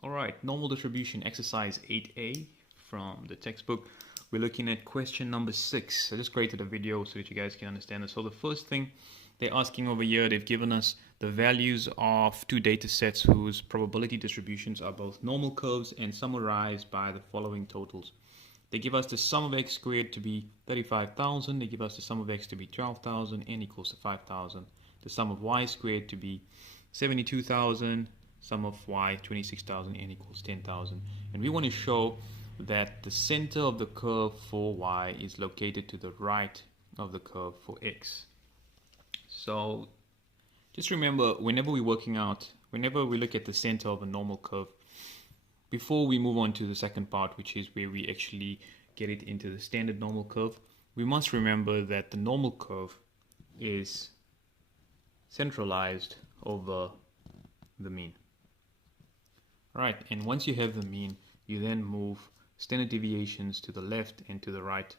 All right, normal distribution exercise 8A from the textbook. We're looking at question number 6. I just created a video so that you guys can understand this. So the first thing they're asking over here, they've given us the values of two data sets whose probability distributions are both normal curves and summarized by the following totals. They give us the sum of x squared to be 35,000. They give us the sum of x to be 12,000, n equals to 5,000. The sum of y squared to be 72,000. Sum of y 26,000, n equals 10,000, and we want to show that the center of the curve for y is located to the right of the curve for x. So just remember, whenever we look at the center of a normal curve, before we move on to the second part, which is where we actually get it into the standard normal curve, we must remember that the normal curve is centralized over the mean. Right, and once you have the mean, you then move standard deviations to the left and to the right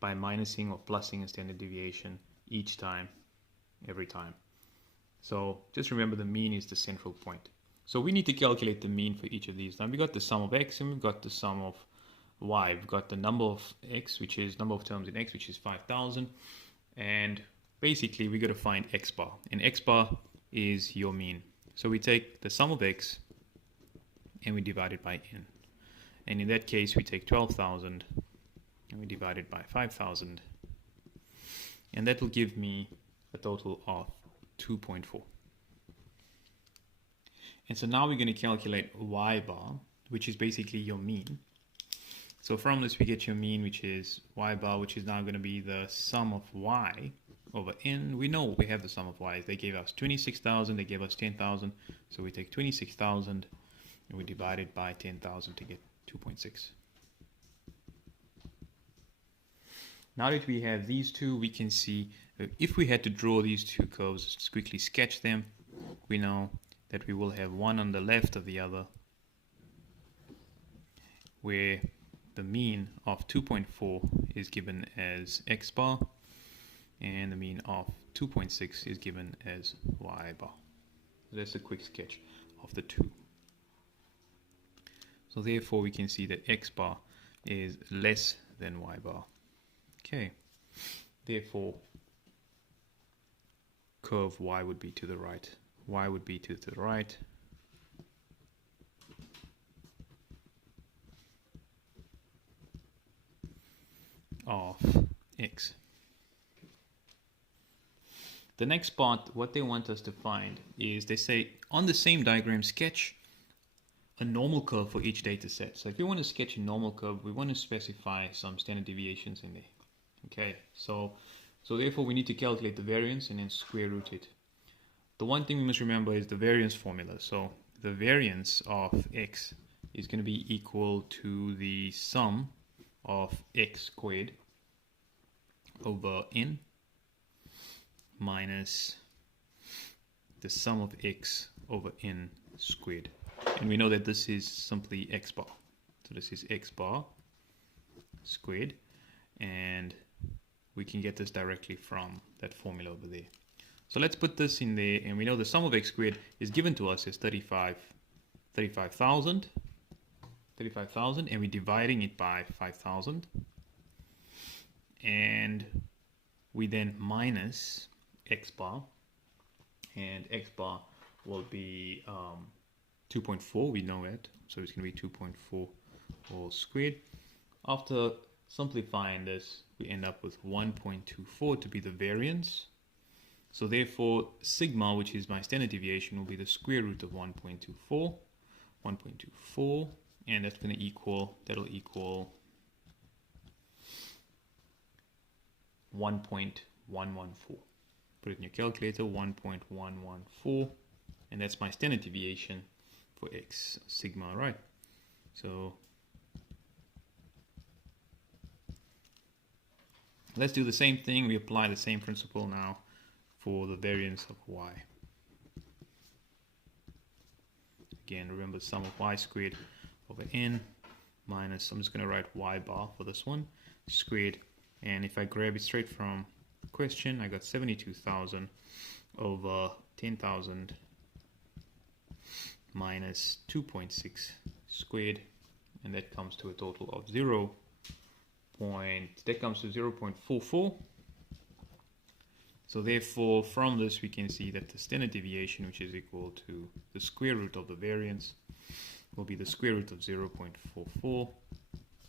by minusing or plussing a standard deviation each time, every time. So just remember the mean is the central point. So we need to calculate the mean for each of these. Now we've got the sum of x and we've got the sum of y. We've got the number of x, which is number of terms in x, which is 5,000. And basically we got to find x bar. And x bar is your mean. So we take the sum of x and we divide it by n. And in that case, we take 12,000 and we divide it by 5,000. And that will give me a total of 2.4. And so now we're going to calculate y bar, which is basically your mean. So from this, we get your mean, which is y bar, which is now going to be the sum of y over n. We know we have the sum of y's. They gave us 26,000, they gave us 10,000. So we take 26,000 and we divide it by 10,000 to get 2.6. Now that we have these two, we can see if we had to draw these two curves, just quickly sketch them, we know that we will have one on the left of the other, where the mean of 2.4 is given as x bar, and the mean of 2.6 is given as y bar. So that's a quick sketch of the two. So therefore we can see that x bar is less than y bar. Okay, therefore curve y would be to the right. Y would be to the right. Of x. The next part, what they want us to find is, they say on the same diagram, sketch a normal curve for each data set. So if you want to sketch a normal curve, we want to specify some standard deviations in there. Okay, so therefore we need to calculate the variance and then square root it. The one thing we must remember is the variance formula. So the variance of x is going to be equal to the sum of x squared over n minus the sum of x over n squared. And we know that this is simply x bar. So this is x bar squared, and we can get this directly from that formula over there. So let's put this in there, and we know the sum of x squared is given to us as 35,000, and we're dividing it by 5,000. And we then minus x bar, and x bar will be 2.4, we know it, so it's going to be 2.4 all squared. After simplifying this, we end up with 1.24 to be the variance. So therefore, sigma, which is my standard deviation, will be the square root of 1.24, and that's going to equal, that'll equal 1.114. Put it in your calculator, 1.114, and that's my standard deviation for x, sigma, right? So let's do the same thing. We apply the same principle now for the variance of y. Again, remember the sum of y squared over n minus, I'm just going to write y bar for this one, squared, and if I grab it straight from the question, I got 72,000 over 10,000 minus 2.6 squared, and that comes to a total of 0.44. So therefore, from this we can see that the standard deviation, which is equal to the square root of the variance, will be the square root of 0.44,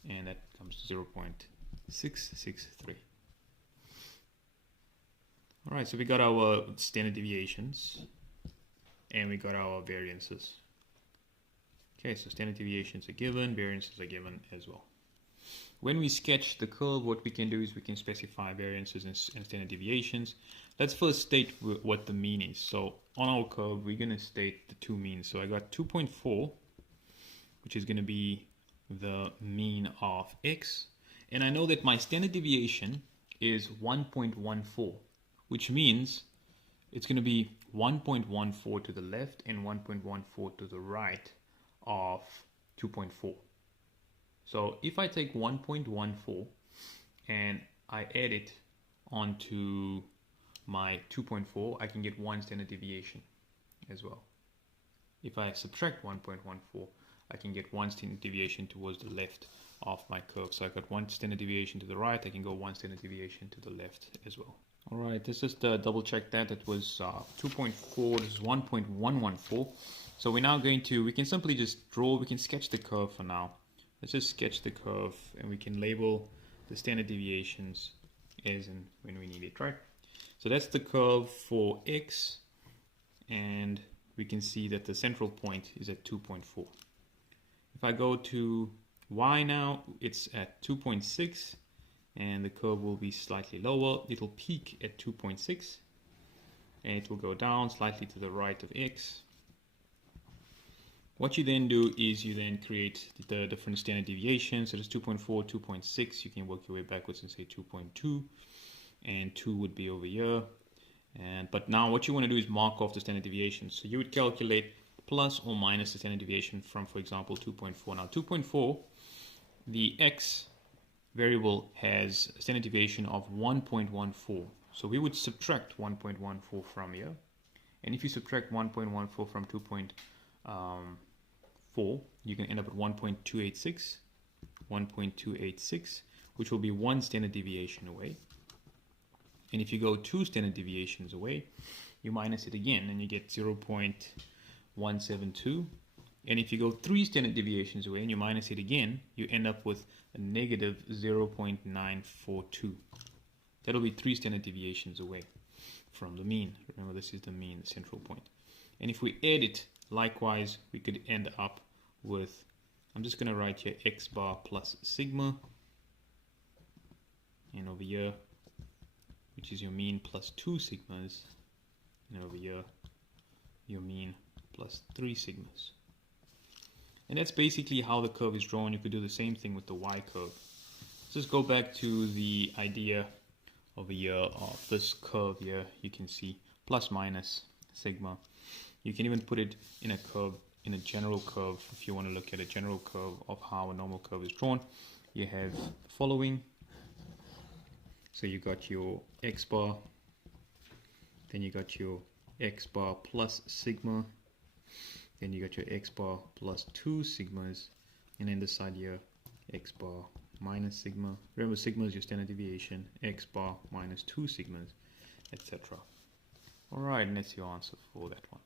and that comes to 0.663. Alright, so we got our standard deviations and we got our variances. Okay, so standard deviations are given, variances are given as well. When we sketch the curve, what we can do is we can specify variances and standard deviations. Let's first state what the mean is. So on our curve, we're going to state the two means. So I got 2.4, which is going to be the mean of x. And I know that my standard deviation is 1.14, which means it's going to be 1.14 to the left and 1.14 to the right of 2.4. So if I take 1.14 and I add it onto my 2.4, I can get one standard deviation as well. If I subtract 1.14, I can get one standard deviation towards the left of my curve. So I got one standard deviation to the right, I can go one standard deviation to the left as well. Alright, this is the double check that. It was 2.4, this is 1.114. So we're now going to, we can simply just draw, we can sketch the curve for now. Let's just sketch the curve and we can label the standard deviations as and when we need it, right? So that's the curve for x, and we can see that the central point is at 2.4. If I go to y now, it's at 2.6 and the curve will be slightly lower. It'll peak at 2.6 and it will go down slightly to the right of x. What you then do is you then create the different standard deviations. So there's 2.4, 2.6. You can work your way backwards and say 2.2, and 2 would be over here. But now what you want to do is mark off the standard deviations. So you would calculate plus or minus the standard deviation from, for example, 2.4. Now 2.4, the x variable has a standard deviation of 1.14. So we would subtract 1.14 from here. And if you subtract 1.14 from 2.4, you can end up at 1.286, which will be one standard deviation away. And if you go 2 standard deviations away, you minus it again and you get 0.172. And if you go 3 standard deviations away and you minus it again, you end up with a negative 0.942. That'll be 3 standard deviations away from the mean. Remember, this is the mean, the central point. And if we add it, likewise, we could end up with, I'm just going to write here x bar plus sigma, and over here, which is your mean plus 2 sigmas, and over here, your mean plus 3 sigmas. And that's basically how the curve is drawn. You could do the same thing with the y curve. Let's just go back to the idea over here of this curve here. You can see plus minus sigma. You can even put it in a curve, in a general curve. If you want to look at a general curve of how a normal curve is drawn, you have the following. So you got your x bar, then you got your x bar plus sigma, then you got your x bar plus 2 sigmas, and then the side here, x bar minus sigma. Remember, sigma is your standard deviation, x bar minus 2 sigmas, etc. Alright, and that's your answer for that one.